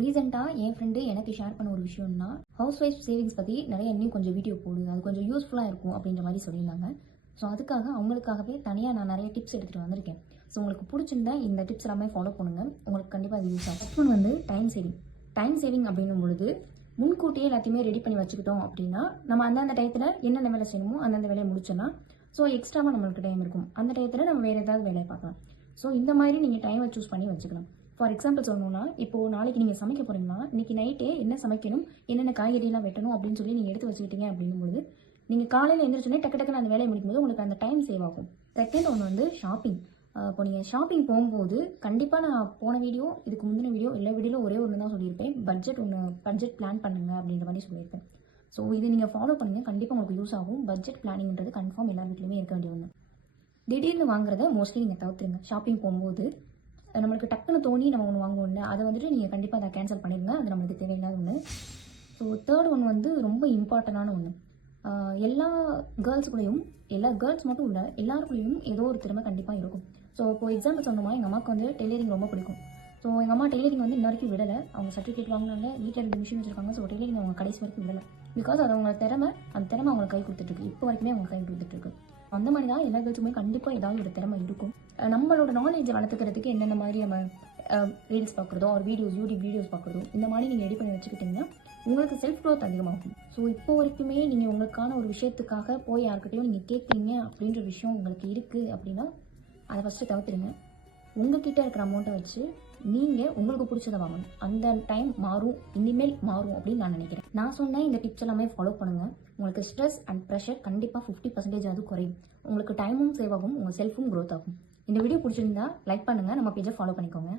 ரீசெண்டாக என் ஃப்ரெண்டு எனக்கு ஷேர் பண்ண ஒரு விஷயம்னா, ஹவுஸ் ஒய்ஃப் சேவிங்ஸ் பற்றி நிறைய இன்னும் கொஞ்சம் வீடியோ போடு, அது கொஞ்சம் யூஸ்ஃபுல்லாக இருக்கும் அப்படின்ற மாதிரி சொல்லியிருந்தாங்க. ஸோ அதுக்காக அவங்களுக்காகவே தனியாக நான் நிறைய டிப்ஸ் எடுத்துகிட்டு வந்திருக்கேன். ஸோ உங்களுக்கு பிடிச்சிருந்தா இந்த டிப்ஸ் எல்லாமே ஃபாலோ பண்ணுங்கள், உங்களுக்கு கண்டிப்பாக அது யூஸ் ஆகும். ஃபர்ஸ்ட் ஒன் வந்து டைம் சேவிங். டைம் சேவிங் அப்படின்னும் பொழுது முன்கூட்டியே எல்லாத்தையுமே ரெடி பண்ணி வச்சுக்கிட்டோம் அப்படின்னா, நம்ம அந்தந்த டயத்தில் என்னென்ன வேலை செய்யணுமோ அந்தந்த வேலையை முடிச்சோன்னா, ஸோ எக்ஸ்ட்ராவாக நம்மளுக்கு டைம் இருக்கும். அந்த டயத்தில் நம்ம வேறு ஏதாவது வேலையை பார்க்கலாம். ஸோ இந்த மாதிரி நீங்கள் டைமை சூஸ் பண்ணி வச்சுக்கலாம். ஃபார் எக்ஸாம்பிள் சொல்லணும்னா, இப்போது நாளைக்கு நீங்கள் சமைக்க போகிறீங்கன்னா, இன்றைக்கி நைட்டே என்ன சமைக்கணும், என்னென்ன காய்கறிலாம் வெட்டணும் அப்படின்னு சொல்லி நீங்கள் எடுத்து வச்சுக்கிட்டீங்க அப்படிங்கும்போது, நீங்கள் காலையில் எழுந்திரிச்சோன்னே டக்கு டக்குன்னு அந்த வேலையை முடிக்கும்போது உங்களுக்கு அந்த டைம் சேவ் ஆகும். செகண்ட் ஒன்று வந்து ஷாப்பிங். இப்போ நீங்கள் ஷாப்பிங் போகும்போது கண்டிப்பாக நான் போன வீடியோ, இதுக்கு முந்தின வீடியோ, எல்லா வீடியோவில் ஒரே ஒன்று தான் சொல்லியிருப்பேன். பட்ஜெட் பிளான் பண்ணுங்க அப்படின்ற மாதிரி சொல்லியிருப்பேன். ஸோ இது நீங்கள் ஃபாலோ பண்ணுங்கள், கண்டிப்பாக உங்களுக்கு யூஸ் ஆகும். பட்ஜெட் பிளானிங்கிறது கன்ஃபார்ம் எல்லா வீட்லையுமே இருக்க வேண்டிய ஒன்று. திடீர்னு வாங்குறத மோஸ்ட்லி நீங்கள் தவிர்த்துருங்க. ஷாப்பிங் போகும்போது நம்மளுக்கு டக்குன்னு தோணி நம்ம ஒன்று வாங்குவோம்ல, அதை வந்துட்டு நீங்கள் கண்டிப்பாக அதை கேன்சல் பண்ணிடுங்க. அது நம்மளுக்கு தேவையில்லாத ஒன்று. ஸோ தேர்ட் ஒன்று வந்து ரொம்ப இம்பார்ட்டண்டான ஒன்று. எல்லா கேர்ள்ஸுக்குள்ளேயும், எல்லா கேர்ள்ஸ் மட்டும் இல்லை, எல்லாருக்குள்ளேயும் ஏதோ ஒரு திறமை கண்டிப்பாக இருக்கும். ஸோ இப்போ எக்ஸாம்பிள் சொன்னோமா, எங்கள் அம்மாவுக்கு வந்து டெய்லரிங் ரொம்ப பிடிக்கும். ஸோ எங்கள் அம்மா டெய்லரிங் வந்து இன்ன வரைக்கும் விடலை. அவங்க சர்டிஃபிகேட் வாங்கினாங்க, வீட்டில் 2 மிஷின் வச்சிருக்காங்க. ஸோ டெய்லரிங் அவங்க கடைசி வரைக்கும் விடலை. பிகாஸ் அது அவங்க திறமை, அந்த திறமை அவங்களுக்கு கை கொடுத்துட்ருக்கு. இப்போ வரைக்குமே அவங்க கை கொடுத்துட்ருக்கு. அந்த மாதிரி தான் எல்லா கேர்ள்ஸுமே கண்டிப்பாக ஏதாவது ஒரு திறமை இருக்கும். நம்மளோட நாலேஜை வளர்த்துக்கிறதுக்கு என்னென்ன மாதிரி நம்ம ரீல்ஸ் பார்க்குறதோ, ஒரு யூடியூப் வீடியோஸ் பார்க்குறதோ, இந்த மாதிரி நீங்கள் ரெடி பண்ணி வச்சுக்கிட்டிங்கன்னா உங்களுக்கு செல்ஃப் க்ரோத் அதிகமாகும். ஸோ இப்போ வரைக்குமே நீங்கள் உங்களுக்கான ஒரு விஷயத்துக்காக போய் யார்கிட்டையும் நீங்கள் கேட்குறீங்க அப்படின்ற விஷயம் உங்களுக்கு இருக்குது அப்படின்னா, அதை ஃபஸ்ட்டு தவிர்த்துருங்க. உங்ககிட்ட இருக்கிற அமௌண்ட்டை வச்சு நீங்கள் உங்களுக்கு பிடிச்சதை வாங்கணும். அந்த டைம் மாறும், இனிமேல் மாறும் அப்படின்னு நான் நினைக்கிறேன். நான் சொன்ன இந்த டிப்ஸ் எல்லாமே ஃபாலோ பண்ணுங்கள். உங்களுக்கு ஸ்ட்ரெஸ் அண்ட் ப்ரெஷர் கண்டிப்பாக 50% அது குறையும். உங்களுக்கு டைமும் சேவ் ஆகும், உங்கள் செல்ஃபும் க்ரோத் ஆகும். இந்த வீடியோ பிடிச்சிருந்தா லைக் பண்ணுங்கள், நம்ம பேஜை ஃபாலோ பண்ணிக்கோங்க.